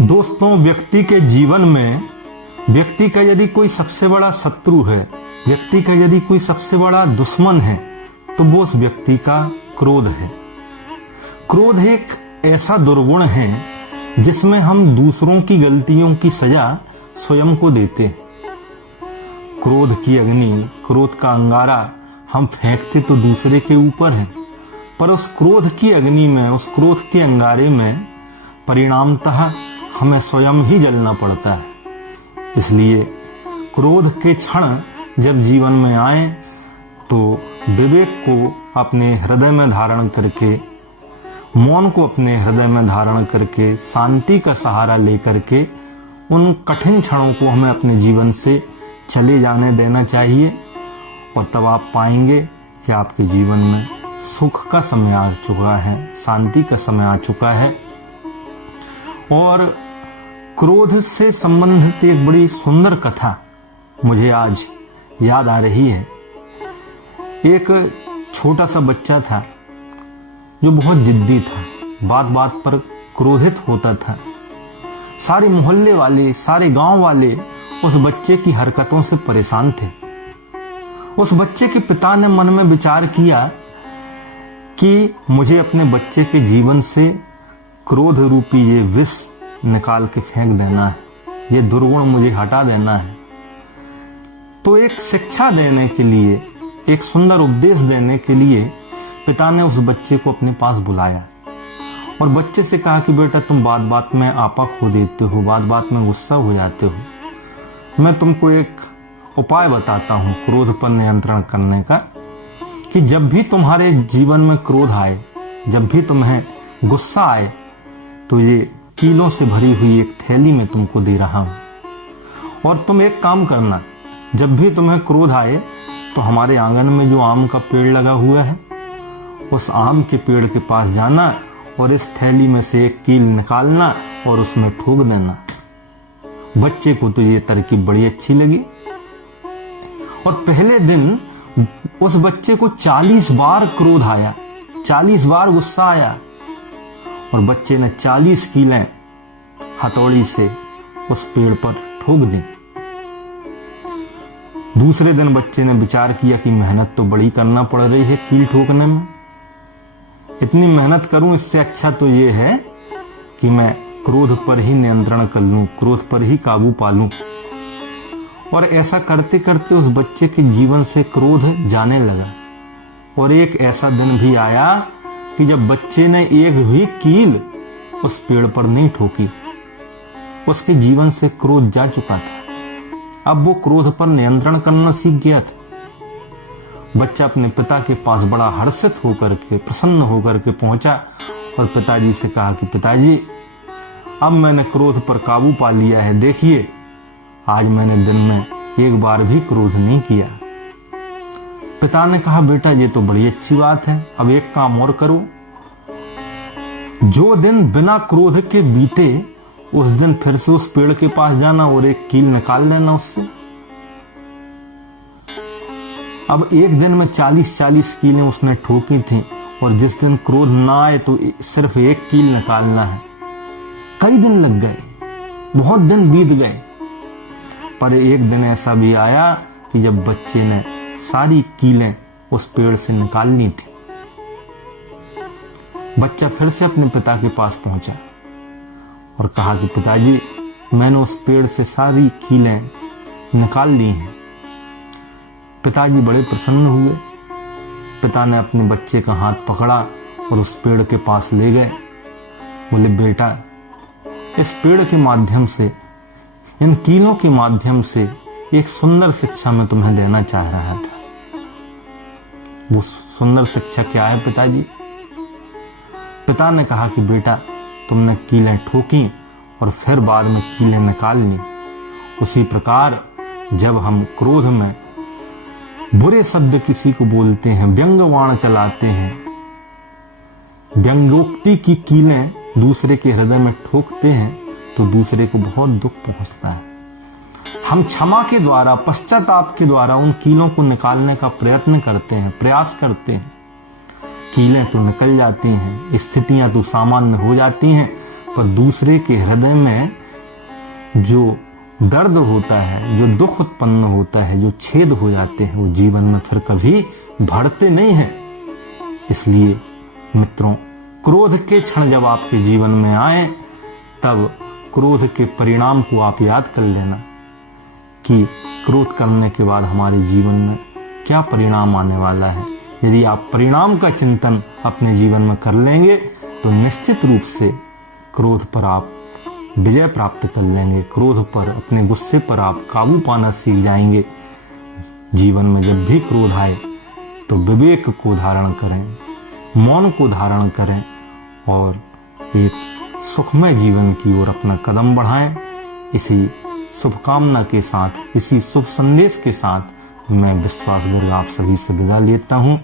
दोस्तों, व्यक्ति के जीवन में व्यक्ति का यदि कोई सबसे बड़ा शत्रु है, व्यक्ति का यदि कोई सबसे बड़ा दुश्मन है, तो वो उस व्यक्ति का क्रोध है। क्रोध एक ऐसा दुर्गुण है जिसमें हम दूसरों की गलतियों की सजा स्वयं को देते हैं। क्रोध की अग्नि, क्रोध का अंगारा हम फेंकते तो दूसरे के ऊपर है, पर उस क्रोध की अग्नि में, उस क्रोध के अंगारे में परिणामतः हमें स्वयं ही जलना पड़ता है। इसलिए क्रोध के क्षण जब जीवन में आए तो विवेक को अपने हृदय में धारण करके, मौन को अपने हृदय में धारण करके, शांति का सहारा लेकर के उन कठिन क्षणों को हमें अपने जीवन से चले जाने देना चाहिए। और तब आप पाएंगे कि आपके जीवन में सुख का समय आ चुका है, शांति का समय आ चुका है। और क्रोध से संबंधित एक बड़ी सुंदर कथा मुझे आज याद आ रही है। एक छोटा सा बच्चा था जो बहुत जिद्दी था, बात बात पर क्रोधित होता था। सारे मोहल्ले वाले, सारे गांव वाले उस बच्चे की हरकतों से परेशान थे। उस बच्चे के पिता ने मन में विचार किया कि मुझे अपने बच्चे के जीवन से क्रोध रूपी ये विष निकाल के फेंक देना है, ये दुर्गुण मुझे हटा देना है। तो एक शिक्षा देने के लिए, एक सुंदर उपदेश देने के लिए पिता ने उस बच्चे को अपने पास बुलाया और बच्चे से कहा कि बेटा, तुम बात बात में आपा खो देते हो, बात बात में गुस्सा हो जाते हो। मैं तुमको एक उपाय बताता हूं क्रोध पर नियंत्रण करने का, कि जब भी तुम्हारे जीवन में क्रोध आए, जब भी तुम्हें गुस्सा आए, तो ये कीलों से भरी हुई एक थैली में तुमको दे रहा हूं। और तुम एक काम करना, जब भी तुम्हें क्रोध आए तो हमारे आंगन में जो आम का पेड़ लगा हुआ है, उस आम के पेड़ के पास जाना और इस थैली में से एक कील निकालना और उसमें ठोक देना। बच्चे को तो ये तरकीब बड़ी अच्छी लगी और पहले दिन उस बच्चे को 40 बार क्रोध आया, 40 बार गुस्सा आया और बच्चे ने 40 कीलें हथौड़ी से उस पेड़ पर ठोक दी। दूसरे दिन बच्चे ने विचार किया कि मेहनत तो बड़ी करना पड़ रही है कील ठोकने में, इतनी मेहनत करूं, इससे अच्छा तो ये है कि मैं क्रोध पर ही नियंत्रण कर लूं, क्रोध पर ही काबू पा लूं। और ऐसा करते करते उस बच्चे के जीवन से क्रोध जाने लगा। और एक ऐसा दिन भी आया कि जब बच्चे ने एक भी कील उस पेड़ पर नहीं ठोकी, उसके जीवन से क्रोध जा चुका था। अब वो क्रोध पर नियंत्रण करना सीख गया था। बच्चा अपने पिता के पास बड़ा हर्षित होकर के, प्रसन्न होकर के पहुंचा और पिताजी से कहा कि पिताजी, अब मैंने क्रोध पर काबू पा लिया है, देखिए आज मैंने दिन में एक बार भी क्रोध नहीं किया। पिता ने कहा, बेटा ये तो बड़ी अच्छी बात है, अब एक काम और करो, जो दिन बिना क्रोध के बीते उस दिन फिर से उस पेड़ के पास जाना और एक कील निकाल लेना उससे। अब एक दिन में 40-40 कीलें उसने ठोकी थी और जिस दिन क्रोध ना आए तो सिर्फ एक कील निकालना है। कई दिन लग गए, बहुत दिन बीत गए, पर एक दिन ऐसा भी आया कि जब बच्चे ने सारी कीलें उस पेड़ से निकाल ली थी। बच्चा फिर से अपने पिता के पास पहुंचा और कहा कि पिताजी, मैंने उस पेड़ से सारी कीलें निकाल ली हैं। पिताजी बड़े प्रसन्न हुए। पिता ने अपने बच्चे का हाथ पकड़ा और उस पेड़ के पास ले गए। बोले, बेटा, इस पेड़ के माध्यम से, इन कीलों के माध्यम से एक सुंदर शिक्षा मैं तुम्हें देना चाह रहा था। वो सुंदर शिक्षा क्या है पिताजी? पिता ने कहा कि बेटा, तुमने कीलें ठोकी और फिर बाद में कीलें निकाल ली। उसी प्रकार जब हम क्रोध में बुरे शब्द किसी को बोलते हैं, व्यंग्यवाण चलाते हैं, व्यंग्योक्ति की कीलें दूसरे के हृदय में ठोकते हैं, तो दूसरे को बहुत दुख पहुंचता है। हम क्षमा के द्वारा, पश्चाताप के द्वारा उन कीलों को निकालने का प्रयत्न करते हैं, प्रयास करते हैं। कीलें तो निकल जाती हैं, स्थितियां तो सामान्य हो जाती हैं, पर दूसरे के हृदय में जो दर्द होता है, जो दुख उत्पन्न होता है, जो छेद हो जाते हैं, वो जीवन में फिर कभी भरते नहीं हैं। इसलिए मित्रों, क्रोध के क्षण जब आपके जीवन में आए, तब क्रोध के परिणाम को आप याद कर लेना कि क्रोध करने के बाद हमारे जीवन में क्या परिणाम आने वाला है। यदि आप परिणाम का चिंतन अपने जीवन में कर लेंगे तो निश्चित रूप से क्रोध पर आप विजय प्राप्त कर लेंगे। क्रोध पर, अपने गुस्से पर आप काबू पाना सीख जाएंगे। जीवन में जब भी क्रोध आए तो विवेक को धारण करें, मौन को धारण करें और एक सुखमय जीवन की ओर अपना कदम बढ़ाएं। इसी शुभकामना के साथ, इसी शुभ संदेश के साथ मैं विश्वास गर्ग आप सभी से विदा लेता हूं।